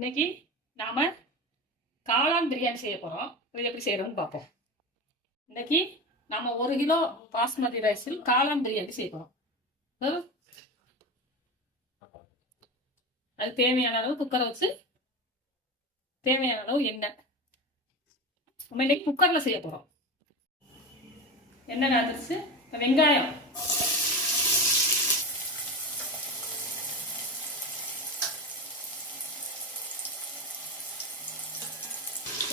இன்னைக்கு நாம காளான் பிரியாணி செய்ய போறோம். இது எப்படி செய்யறோம்னு பார்ப்போம். இன்னைக்கு நாம 1 கிலோ பாஸ்மதி ரைஸில் காளான் பிரியாணி செய்ய போறோம். அது தேவையான அளவு குக்கரை வச்சு தேவையான அளவு எண்ணெய். நம்ம இன்னைக்கு குக்கர்ல செய்ய போறோம். எண்ணெய் காய்ச்சிருச்சு. வெங்காயம்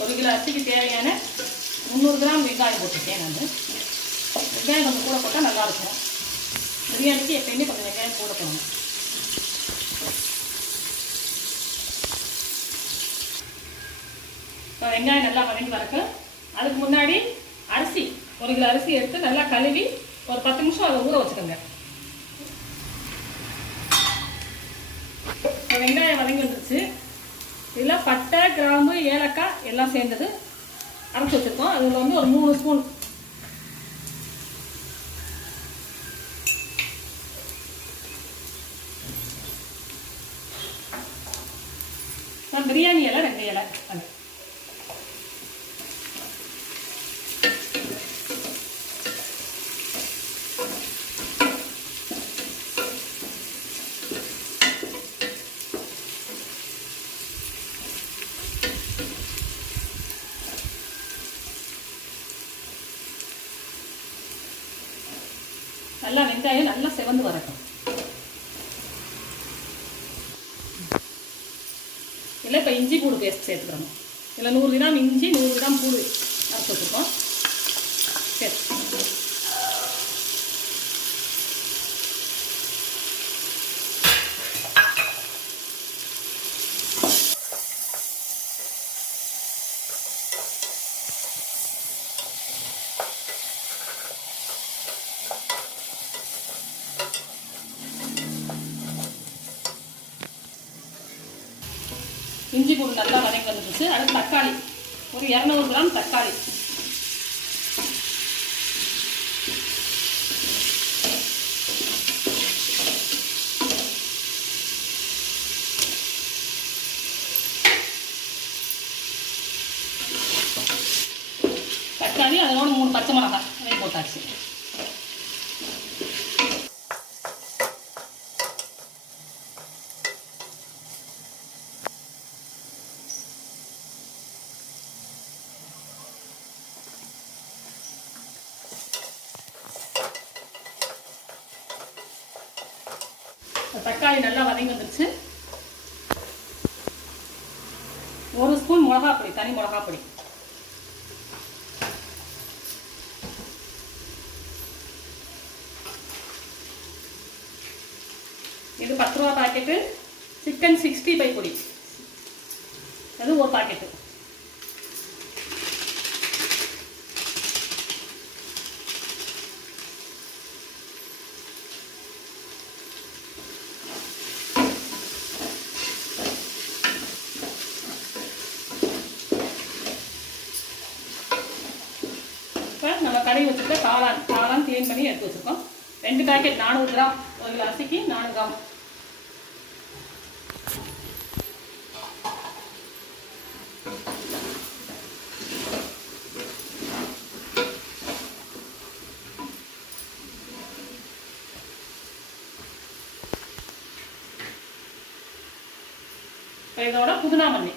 ஒரு கிலோ அரிசிக்கு தேவையான 300 கிராம் வெங்காயம் போட்டுருக்கேன். நான் வெங்காயம் கொஞ்சம் கூட போட்டால் நல்லாயிருக்கும். பிரியாணிக்கு எப்பயுமே கொஞ்சம் வெங்காயம் கூட போடணும். இப்போ வெங்காயம் நல்லா வதங்கி வரக்கு அதுக்கு முன்னாடி அரிசி 1 கிலோ அரிசி எடுத்து நல்லா கழுவி ஒரு 10 நிமிஷம் அதை ஊற வச்சுக்கோங்க. இப்போ வெங்காயம் வதங்கி வந்துருச்சு. இதில் பட்டை, கிராம்பு, ஏலக்காய் எல்லாம் சேர்ந்தது அரைச்சி வச்சுருக்கோம். அதில் வந்து ஒரு 3 ஸ்பூன் பிரியாணி இலை 2 இலை நல்லா வெங்காயம் நல்லா செவந்து வரட்டும். இல்லை இப்போ இஞ்சி பூடு பேஸ்ட் சேர்த்துக்கிறோம். இதில் 100 கிராம் இஞ்சி 100 கிராம் பூடு அரைச்சி வச்சுருக்கோம். சரி, இஞ்சி பூண்டு நல்லா வதங்கி வந்துருச்சு. அடுத்து தக்காளி ஒரு 200 கிராம் தக்காளி. தக்காளி அதோட 3 பச்சை மிளகாய் அதையும் போட்டாச்சு. தக்காளி நல்லா வதங்கி வந்துருச்சு. 1 ஸ்பூன் மிளகாப்பொடி, தனி மிளகாப்பொடி. இது 10 ரூபா பாக்கெட்டு சிக்கன் 65 பொடி, அது ஒரு பாக்கெட்டு. நம்ம கடையை வச்சுருக்க காளான் க்ளீன் பண்ணி எடுத்து வச்சுருக்கோம். 2 பேக்கெட் 400 கிராம். 1 கிலோ அரிசிக்கு 400 கிராம். இதோட புதினா மல்லி,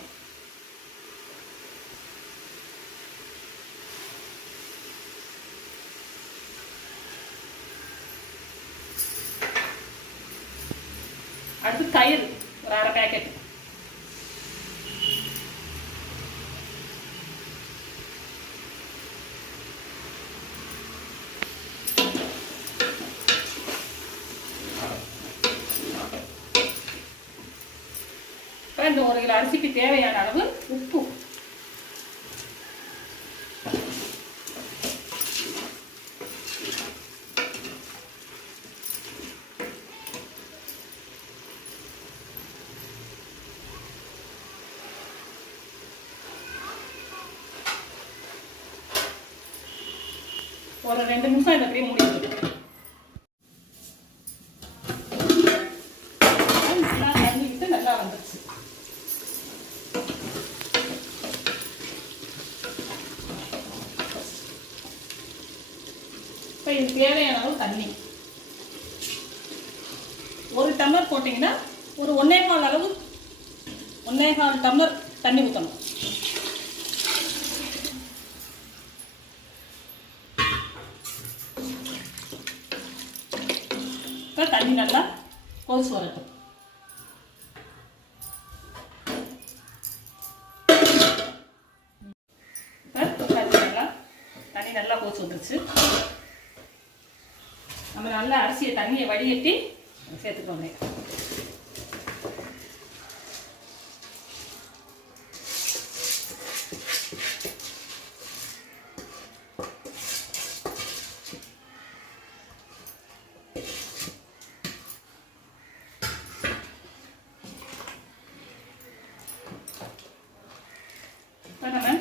அடுத்து தயிர் ஒரு 1/2 பேக்கெட். இந்த 1 கிலோ அரிசிக்கு தேவையான அளவு உப்பு. ஒரு 2 நிமிஷம் இதை அப்படியே மூடி வச்சுக்கணும். நல்லா வந்துருச்சு. இப்போ இது தேவையான அளவு தண்ணி. 1 டம்ளர் போட்டிங்கன்னா ஒரு 1.25 அளவு 1.25 டம்ளர் தண்ணி ஊற்றணும். இப்போ தண்ணி நல்லா கொதிச்சு வரட்டும். இப்போ தண்ணி நல்லா கொதிச்சு வந்துருச்சு. நம்ம நல்லா அரிசியை தண்ணியை வடிகட்டி சேர்த்துக்கோங்க. இப்போ நம்ம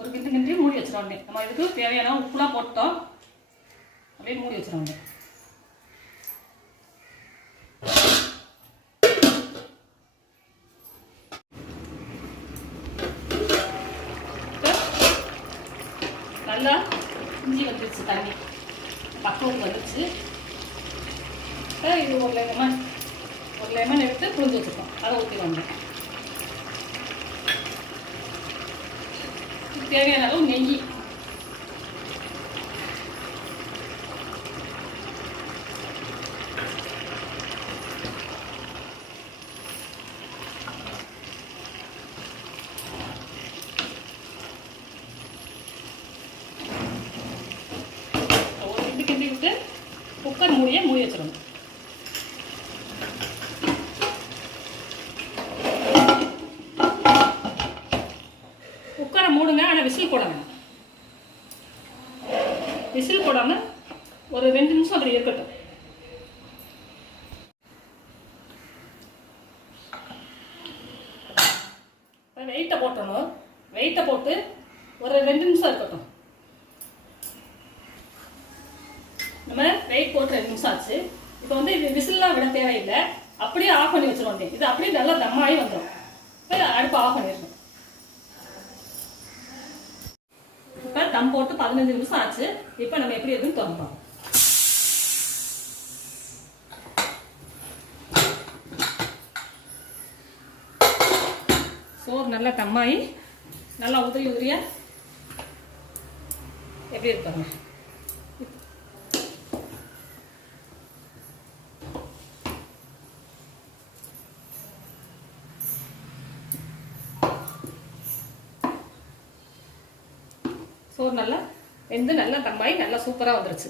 ஒரு கிண்டி மூடி வச்சிடணும். நம்ம இதுக்கு தேவையான உப்புலாம் போட்டோம். அப்படியே மூடி வச்சிடணும். நல்லா இஞ்சி வந்துருச்சு, தண்ணி பக்குவம் வந்துருச்சு. இது ஒரு லெமன் எடுத்து புழிஞ்சு வச்சுருக்கோம், அதை ஊற்றிடுவாங்க. தேவையான அளவு நெய். ஒரு கிண்டி விட்டு குக்கர் மூடி வச்சிடணும். குக்கரை மூடுங்க, ஆனால் விசில் போட வேணாம். விசில் போடாமல் ஒரு 2 நிமிஷம் அப்படி இருக்கட்டும். இப்போ வெயிட்டை போட்டணும். வெயிட்டை போட்டு ஒரு 2 நிமிஷம் இருக்கட்டும். நம்ம வெயிட் போட்டு 2 நிமிஷம் ஆச்சு. இப்போ வந்து இது விசில்லாம் விட தேவையில்லை, அப்படியே ஆஃப் பண்ணி வச்சிருவோம். இது அப்படியே நல்லா தம்மாகி வந்துடும். இப்போ அடுப்பு ஆஃப் பண்ணிடணும். இப்போ தம் போட்டு 15 நிமிஷம் ஆச்சு. இப்போ நம்ம எப்படி இருக்குன்னு திறப்போம். சோறு நல்லா தம்மாயி நல்லா உதிரியா எப்படி இருப்பாங்க. சோறு நல்லா வெந்து நல்லா தம்மாயி நல்லா சூப்பராக வந்துருச்சு.